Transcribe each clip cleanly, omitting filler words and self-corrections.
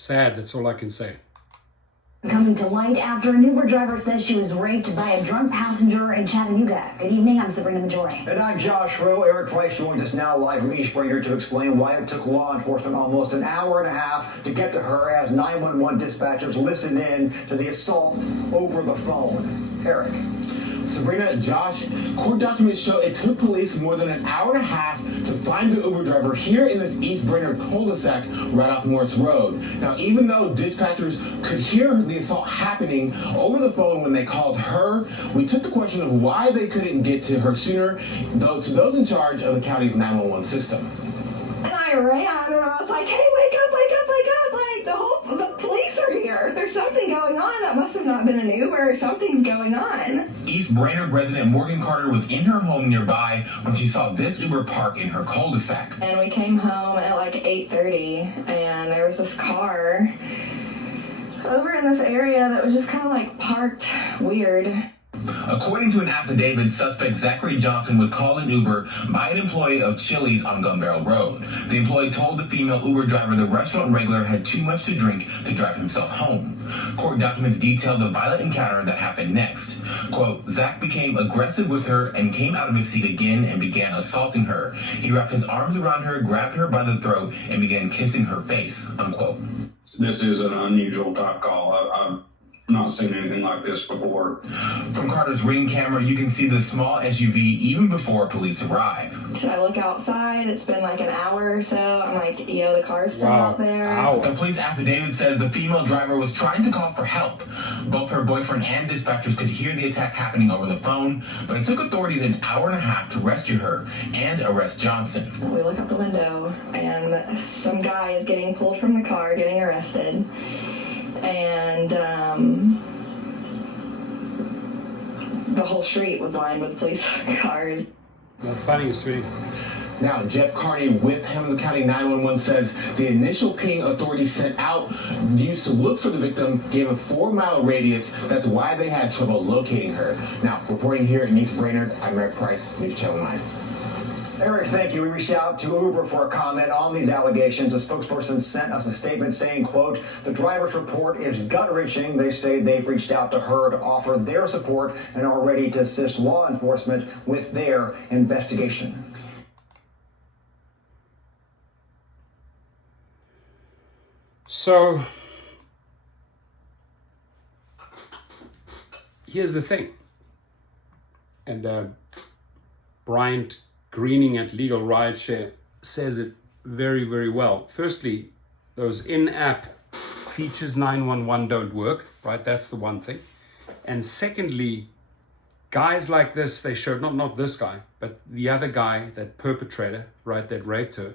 Sad, that's all I can say. Coming to light after an Uber driver says she was raped by a drunk passenger in Chattanooga. Good evening, I'm Sabrina Majori. And I'm Josh Rowe. Eric Price joins us now live from East Brainerd to explain why it took law enforcement almost an hour and a half to get to her as 911 dispatchers listened in to the assault over the phone. Eric. Sabrina, Josh, court documents show it took police more than an hour and a half to find the Uber driver here in this East Brainerd cul-de-sac right off Morris Road. Now, even though dispatchers could hear the assault happening over the phone when they called her, we took the question of why they couldn't get to her sooner, though, to those in charge of the county's 911 system. And I ran and I was like, hey, wake up, wake up, wake up. Like, the police are here. There's something going on. That must have not been an Uber. Something's going on. East Brainerd resident Morgan Carter was in her home nearby when she saw this Uber park in her cul-de-sac. And we came home at like 8:30 and there was this car over in this area that was just kind of like parked weird. According to an affidavit, suspect Zachary Johnson was called an Uber by an employee of Chili's on Gun Barrel Road. The employee told the female Uber driver the restaurant regular had too much to drink to drive himself home. Court documents detail the violent encounter that happened next. Quote, Zach became aggressive with her and came out of his seat again and began assaulting her. He wrapped his arms around her, grabbed her by the throat, and began kissing her face, unquote. This is an unusual type call. I've not seen anything like this before. From Carter's Ring camera, you can see the small SUV even before police arrive. Should I look outside? It's been like an hour or so. I'm like, yo, the car's still out there. The police affidavit says the female driver was trying to call for help. Both her boyfriend and dispatchers could hear the attack happening over the phone, but it took authorities an hour and a half to rescue her and arrest Johnson. We look out the window and some guy is getting pulled from the car, getting arrested. And the whole street was lined with police cars. Well, funny, sweetie. Now, Jeff Carney with Hamilton County 911 says the initial ping authorities sent out used to look for the victim gave a 4-mile radius. That's why they had trouble locating her. Now, reporting here in East Brainerd, I'm Eric Price, News Channel 9. Eric, thank you. We reached out to Uber for a comment on these allegations. A spokesperson sent us a statement saying, quote, the driver's report is gut-wrenching. They say they've reached out to her to offer their support and are ready to assist law enforcement with their investigation. So, here's the thing. And Bryant Greening at Legal Rideshare says it very, very well. Firstly, those in-app features 911 don't work, right? That's the one thing. And secondly, guys like this, they showed, not this guy, but the other guy, that perpetrator, right, that raped her,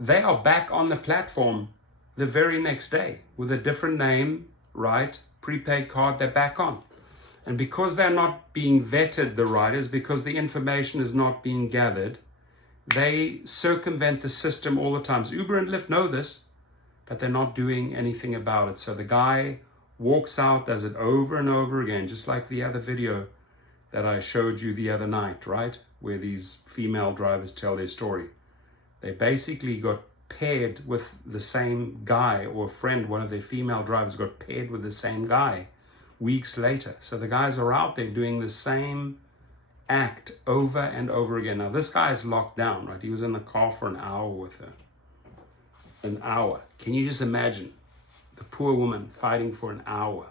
they are back on the platform the very next day with a different name, right? Prepaid card, they're back on. And because they're not being vetted, the riders, because the information is not being gathered, they circumvent the system all the time. Uber and Lyft know this, but they're not doing anything about it. So the guy walks out, does it over and over again, just like the other video that I showed you the other night, right? Where these female drivers tell their story. They basically got paired with the same guy, or a friend, one of their female drivers got paired with the same guy weeks later. So the guys are out there doing the same act over and over again. Now this guy is locked down, right? He was in the car for an hour with her. An hour. Can you just imagine the poor woman fighting for an hour?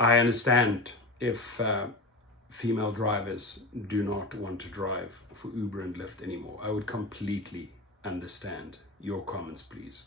I understand if female drivers do not want to drive for Uber and Lyft anymore. I would completely understand. Your comments, please.